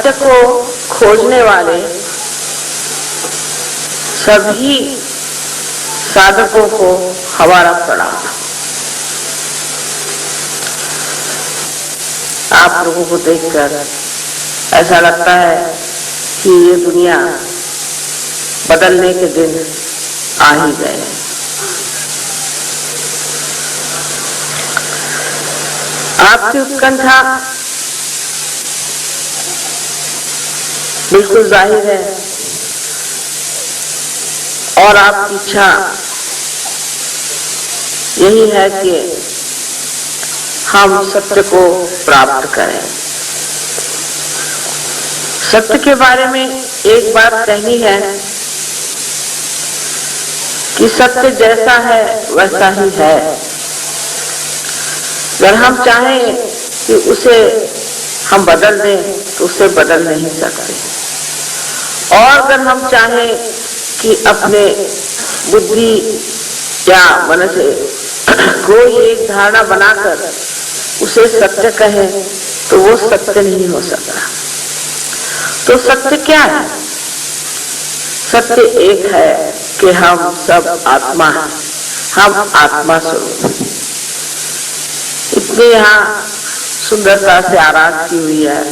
सत्य को खोजने वाले सभी साधकों को हमारा प्रणाम। आप लोगों को देखकर ऐसा लगता है कि ये दुनिया बदलने के दिन आ ही गए। आपकी उत्कंठा बिल्कुल जाहिर है और आपकी इच्छा यही है कि हम सत्य को प्राप्त करें। सत्य के बारे में एक बात कहनी है कि सत्य जैसा है वैसा ही है। अगर हम चाहें कि उसे हम बदल दें तो उसे बदल नहीं सकते, और अगर हम चाहें कि अपने बुद्धि या मन से कोई एक धारणा बनाकर उसे सत्य कहें तो वो सत्य नहीं हो सकता। तो सत्य क्या है? सत्य एक है कि हम सब आत्मा हैं, हम आत्मा स्वरूप। इतने यहाँ सुंदरता से आराध की हुई है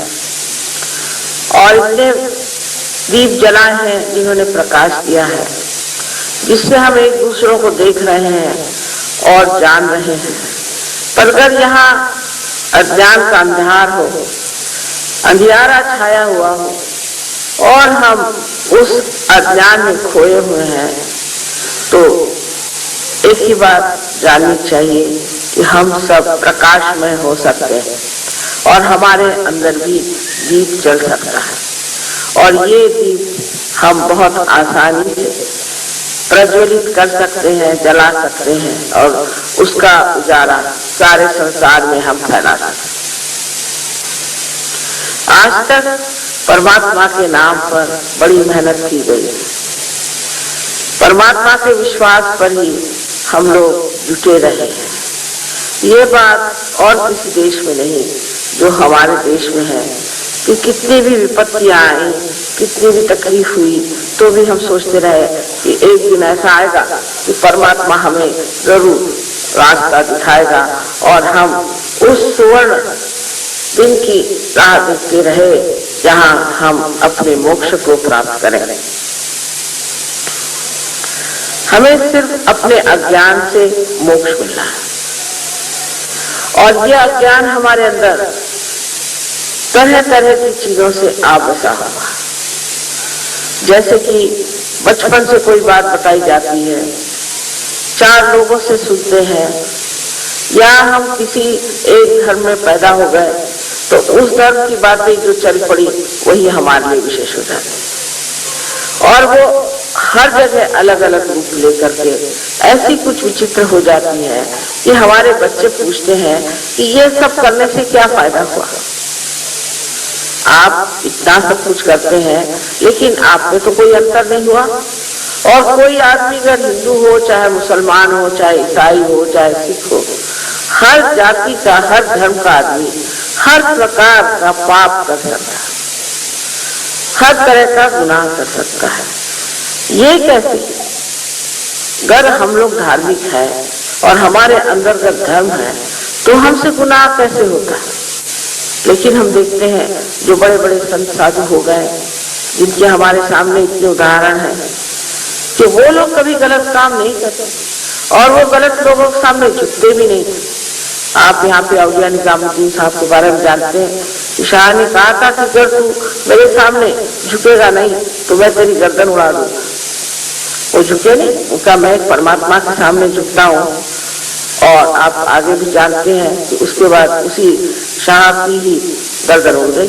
और इतने दीप जलाए हैं जिन्होंने प्रकाश दिया है, जिससे हम एक दूसरों को देख रहे हैं और जान रहे हैं। पर अगर यहाँ अज्ञान का अंधार हो, अंधियारा छाया हुआ हो और हम उस अज्ञान में खोए हुए हैं, तो एक ही बात जाननी चाहिए कि हम सब प्रकाशमय हो सकते हैं और हमारे अंदर भी दीप जल सकता है। और ये दीप हम बहुत आसानी से प्रज्वलित कर सकते हैं, जला सकते हैं और उसका उजाला सारे संसार में हम फैला सकते हैं। आज तक परमात्मा के नाम पर बड़ी मेहनत की गई। परमात्मा के विश्वास पर ही हम लोग जुटे रहे हैं। ये बात और किसी देश में नहीं जो हमारे देश में है कि कितनी भी विपत्तियां आई, कितनी भी तकलीफ हुई, तो भी हम सोचते रहे कि एक दिन ऐसा आएगा कि परमात्मा हमें जरूर रास्ता दिखाएगा और हम उस सुवर्ण दिन की राह देखते रहे जहां हम अपने मोक्ष को प्राप्त करेंगे। हमें सिर्फ अपने अज्ञान से मोक्ष मिलना है और यह अज्ञान हमारे अंदर तरह तरह की चीजों से आबसा हुआ। जैसे कि बचपन से कोई बात बताई जाती है, चार लोगों से सुनते हैं, या हम किसी एक धर्म में पैदा हो गए तो उस धर्म की बातें जो चल पड़ी वही हमारे लिए विशेष हो जाती और वो हर जगह अलग अलग रूप लेकर के ऐसी कुछ विचित्र हो जाती है कि हमारे बच्चे पूछते हैं कि ये सब करने से क्या फायदा हुआ। आप इतना सब कुछ करते हैं लेकिन आप में तो कोई अंतर नहीं हुआ। और कोई आदमी अगर हिंदू हो, चाहे मुसलमान हो, चाहे ईसाई हो, चाहे सिख हो, हर जाति का, हर धर्म का आदमी हर प्रकार का पाप कर सकता है, हर तरह का गुनाह कर सकता है। ये कैसे? अगर हम लोग धार्मिक हैं और हमारे अंदर अगर धर्म है तो हमसे गुनाह कैसे होता है? लेकिन हम देखते हैं जो बड़े बड़े संत साधु हो गए, जिनके हमारे सामने इतने उदाहरण हैं कि वो लोग कभी गलत काम नहीं करते और वो गलत लोगों के सामने झुकते भी नहीं। आप यहाँ पे औलिया निजामुद्दीन साहब के बारे में जानते हैं कि शाह ने कहा था कि अगर तू मेरे सामने झुकेगा नहीं तो मैं तेरी गर्दन उड़ा दूंगा। वो झुके नहीं, उनका मैं परमात्मा के सामने झुकता हूँ। और आप आगे भी जानते हैं कि उसके बाद उसी शाह की ही गर्दन उड़ गई।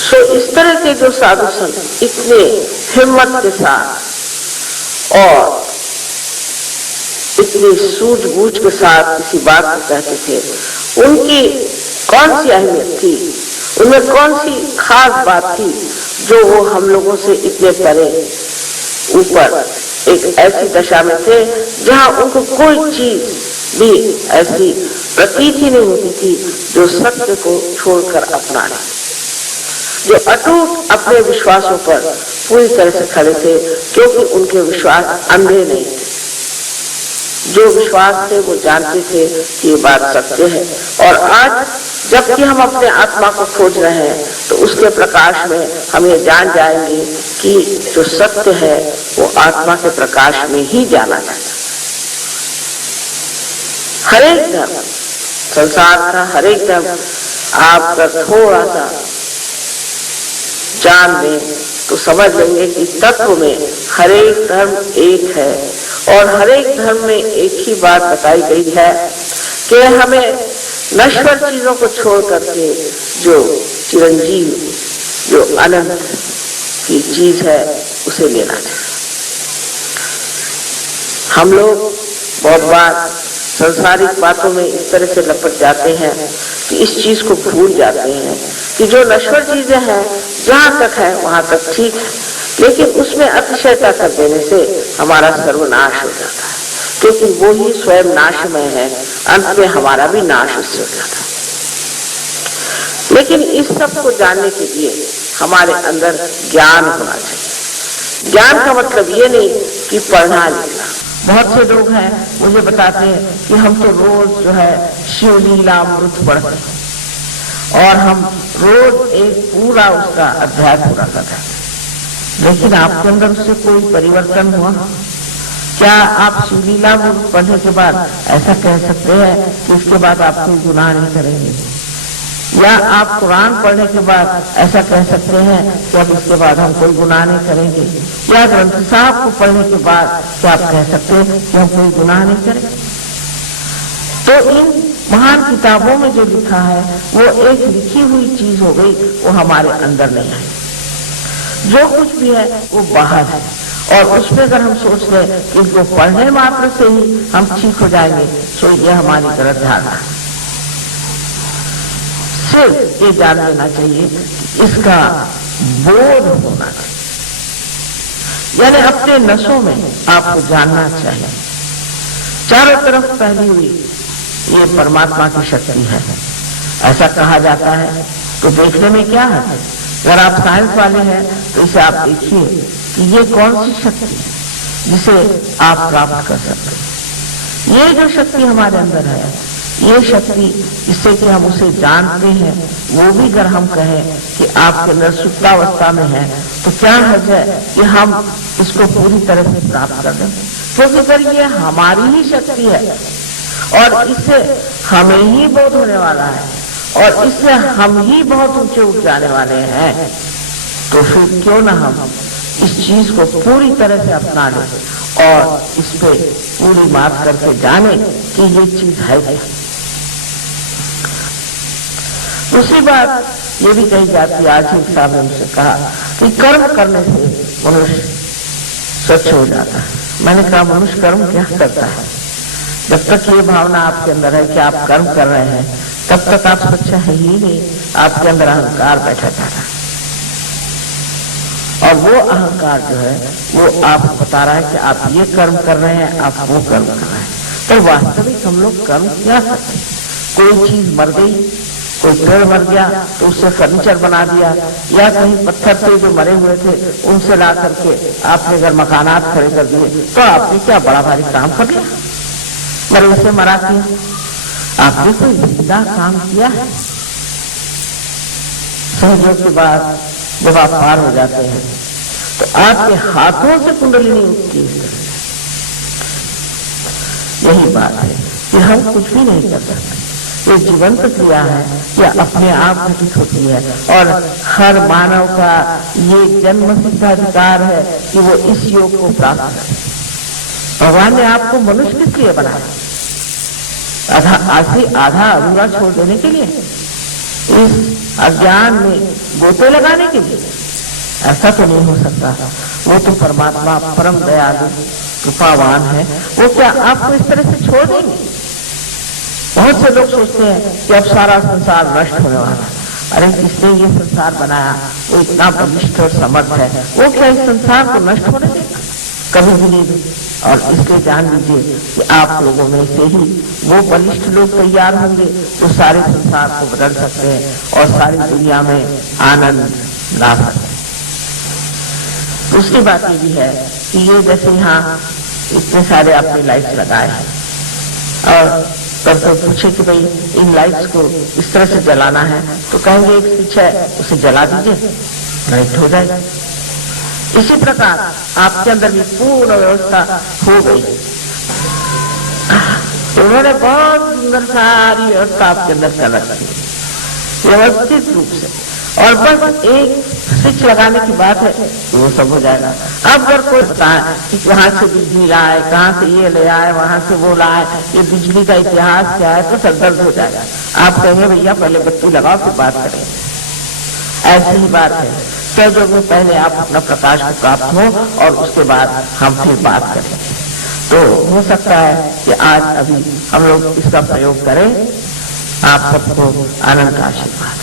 सो इस तरह के जो साधु संत इतने हिम्मत के साथ और इतनी सूझबूझ के साथ किसी बात को कहते थे, उनकी कौन सी अहमियत थी, उनमें कौन सी खास बात थी जो वो हम लोगों से इतने परे ऊपर एक ऐसी दशा में थे जहां उनको कोई चीज भी ऐसी प्रतीत ही नहीं होती थी जो सत्य को छोड़कर अपना ले, जो अटूट अपने विश्वासों पर पूरी तरह से खड़े थे, क्योंकि उनके विश्वास अंधे नहीं थे। जो विश्वास थे वो जानते थे कि ये बात सत्य है। और आज जबकि हम अपने आत्मा को खोज रहे हैं तो उसके प्रकाश में हम ये जान जाएंगे कि जो सत्य है वो आत्मा के प्रकाश में ही जाना जाता है। हरेक धर्म, संसार का हरेक धर्म आपका थोड़ा सा जान लें तो समझ लेंगे कि तत्व में हरेक धर्म एक है और हरेक धर्म में एक ही बात बताई गई है कि हमें नश्वर चीजों को छोड़ करके जो चिरंजीव, जो अनंत की चीज है उसे लेना चाहिए। हम लोग बहुत बार संसारिक बातों में इस तरह से लपट जाते हैं कि इस चीज को भूल जाते हैं कि जो नश्वर चीजें हैं जहां तक है वहां तक ठीक है, लेकिन उसमें अतिशयता कर देने से हमारा सर्वनाश हो जाता है, क्योंकि वो ही स्वयं नाशमय है। अंत में हमारा भी नाश उससे हो जाता है। लेकिन इस सब को जानने के लिए हमारे अंदर ज्ञान होना चाहिए। ज्ञान का मतलब ये नहीं कि पढ़ना लिखना। बहुत से लोग हैं मुझे बताते हैं कि हम तो रोज जो है शिवलीलामृत पढ़ते हैं और हम रोज एक पूरा उसका अध्याय पूरा करते हैं, लेकिन आपके अंदर उससे कोई परिवर्तन हुआ? क्या आप शिवलीलामृत पढ़ने के बाद ऐसा कह सकते हैं कि उसके बाद आप कोई गुनाह नहीं करेंगे? या आप कुरान पढ़ने के बाद ऐसा कह सकते हैं कि अब इसके बाद हम कोई गुनाह नहीं करेंगे? या ग्रंथ साहब को पढ़ने के बाद क्या आप कह सकते हैं कि हम कोई गुनाह नहीं करेंगे? तो इन महान किताबों में जो लिखा है वो एक लिखी हुई चीज हो गई, वो हमारे अंदर नहीं है। जो कुछ भी है वो बाहर है और उसमें अगर हम सोच रहे कि इसको पढ़ने मात्र से ही हम ठीक हो जाएंगे तो ये हमारी गलत धारणा है। सिर्फ ये जान लेना चाहिए कि इसका बोध होना चाहिए, यानी अपने नसों में आपको जानना चाहिए। चारों तरफ फैली हुई ये परमात्मा की शक्ति है, ऐसा कहा जाता है। तो देखने में क्या है? अगर आप साइंस वाले हैं तो इसे आप देखिए कि ये कौन सी शक्ति है जिसे आप प्राप्त कर सकते हैं। ये जो शक्ति हमारे अंदर है, ये शक्ति इससे कि हम उसे जानते हैं, वो भी अगर हम कहें कि आपके अंदर सुप्तावस्था में है तो क्या हर्ज है कि हम इसको पूरी तरह से प्राप्त कर दें? क्योंकि अगर ये हमारी ही शक्ति है और इससे हमें ही बोध होने वाला है और इससे हम ही बहुत ऊंचे उठ जाने वाले हैं, तो फिर क्यों ना हम इस चीज को पूरी तरह से अपना लें और इस पे पूरी बात करके जाने कि ये चीज है क्या। दूसरी बात ये भी कही जाती है, आज ही साहब ने मुझसे कहा कि कर्म करने से मनुष्य स्वच्छ हो जाता है। मैंने कहा मनुष्य कर्म क्या करता है? जब तक ये भावना आपके अंदर है कि आप कर्म कर रहे हैं तब तक आप स्वच्छ है ही नहीं, आपके अंदर अहंकार बैठा जा रहा है और वो अहंकार जो है वो आपको बता रहा है कि आप ये कर्म कर रहे हैं, आप वो कर्म कर रहे हैं। तो वास्तविक हम लोग कर्म क्या करते हैं? कोई चीज मर गई, कोई पेड़ मर गया तो उससे फर्नीचर बना दिया, या कहीं पत्थर से जो मरे हुए थे उनसे ला करके आपने अगर मकानात खड़े कर दिए, तो आपने क्या बड़ा भारी काम कर लिया? मरे से मरा किया, आपने कोई जिंदा काम किया है? सहयोग के बाद जब आप पार हो जाते हैं तो आपके हाथों से कुंडलिनी उठती है। यही बात है कि हम कुछ भी नहीं कर सकते, ये जीवंत क्रिया है, या अपने आप घटित होती है और हर मानव का ये जन्म सिद्धाधिकार है कि वो इस योग को प्राप्त करे। भगवान ने आपको मनुष्य किस लिए बनाया? आधा अधूरा छोड़ देने के लिए, इस अज्ञान में गोते लगाने के लिए? ऐसा तो नहीं हो सकता। वो तो परमात्मा परम दयालु कृपावान है, वो क्या आपको इस तरह से छोड़ देंगे? बहुत से लोग सोचते हैं कि अब सारा संसार नष्ट होने वाला है। अरे जिसने ये संसार बनाया वो इतना बलिष्ठ और समर्थ है, वो क्या इस संसार को नष्ट होने देगा? कभी भी नहीं। और इसलिए जान लीजिए कि आप लोगों में से ही वो बलिष्ठ लोग तैयार होंगे जो सारे संसार को बदल सकते हैं और सारी दुनिया में आनंद ला सकते हैं। दूसरी बात ये भी है कि ये जैसे यहाँ इतने सारे आपने लाइट्स लगाए हैं और तब तो पूछे कि भाई इन लाइट्स को इस तरह से जलाना है, तो कहेंगे एक स्विच है उसे जला दीजिए, लाइट हो जाएगा। इसी प्रकार आपके अंदर भी पूर्ण व्यवस्था हो गई। उन्होंने बहुत सुंदर सारी व्यवस्था आपके अंदर कर रखी है व्यवस्थित रूप से, और बस एक स्विच लगाने की बात है वो सब हो जाएगा। अब अगर कोई बताए कि वहां से बिजली लाए, कहाँ से ये ले आए, वहां से वो लाए, ये बिजली का इतिहास क्या है, तो सर दर्द हो जाएगा। आप कहेंगे भैया पहले बत्ती लगाओ फिर बात करें। ऐसी ही बात है, सहयोग में पहले आप अपना प्रकाश को प्राप्त हो और उसके बाद हम फिर बात करें। तो हो सकता है कि आज अभी हम लोग इसका प्रयोग करें। आप सबको आनंद का आशीर्वाद।